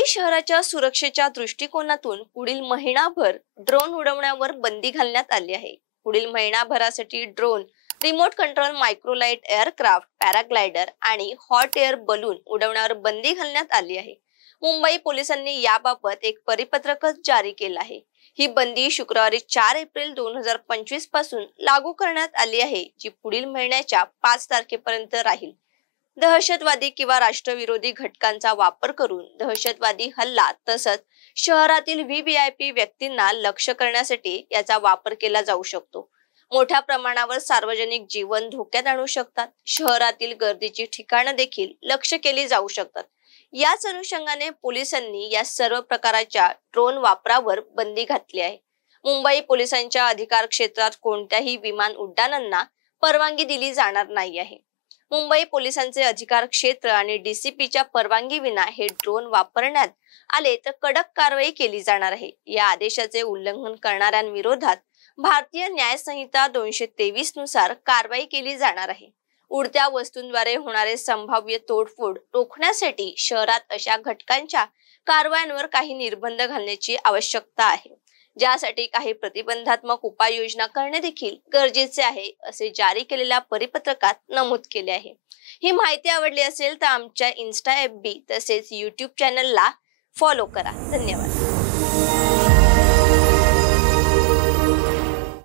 मुंबई शहराच्या सुरक्षेच्या दृष्टिकोनातून पुढील महिनाभर ड्रोन उडवण्यावर बंदी घालण्यात आली आहे। पुढील महिनाभरासाठी drone, remote control microlight aircraft, paraglider आणि हॉट एअर बलून उडवण्यावर बंदी घालण्यात आली आहे। मुंबई पोलिसांनी याबाबत एक परिपत्रकच जारी केलं आहे। ही बंदी शुक्रवारी 4 एप्रिल 2025 पासून लागू करण्यात आली आहे, जी पुढील महिन्याच्या 5 तारखेपर्यंत राहील। दहशतवादी किंवा राष्ट्रविरोधी घटकांचा वापर करून दहशतवादी हल्ला तसंच शहरातील व्हीव्हीआयपी व्यक्तींना लक्ष्य करण्यासाठी याचा वापर केला जाऊ शकतो। मोठ्या प्रमाणावर सार्वजनिक जीवन धोक्यात आणू शकतात। शहरातील गर्दीची ठिकाणं देखील लक्ष्य केली जाऊ शकतात। याच अनुषंगाने पोलिसांनी या सर्व प्रकारच्या ड्रोन वापरावर बंदी घातली आहे। मुंबई पोलिसांच्या अधिकार क्षेत्रात कोणत्याही विमान उड्डाणांना परवानगी दिली जाणार नाही आहे। मुंबई पोलिसांचे अधिकार क्षेत्र आणि डीसीपीच्या परवानगी विना हे ड्रोन वापरण्यात आले तर कडक कारवाई केली जाणार आहे। या आदेशाचे उल्लंघन करणाऱ्यांविरोधात भारतीय न्याय संहिता 223 नुसार कारवाई केली जाणार आहे। उडत्या वस्तूंद्वारे होणारे संभाव्य तोडफोड रोखण्यासाठी शहरात अशा घटकांच्या कारवायांवर काही निर्बंध घालण्याची आवश्यकता आहे, ज्यासाठी काही प्रतिबंधात्मक उपाययोजना करणे देखील गरजेचे आहे, असे जारी केलेल्या परिपत्रकात नमूद केले आहे। ही माहिती आवडली असेल तर आमच्या इन्स्टा, FB तसेच YouTube चॅनलला फॉलो करा। धन्यवाद।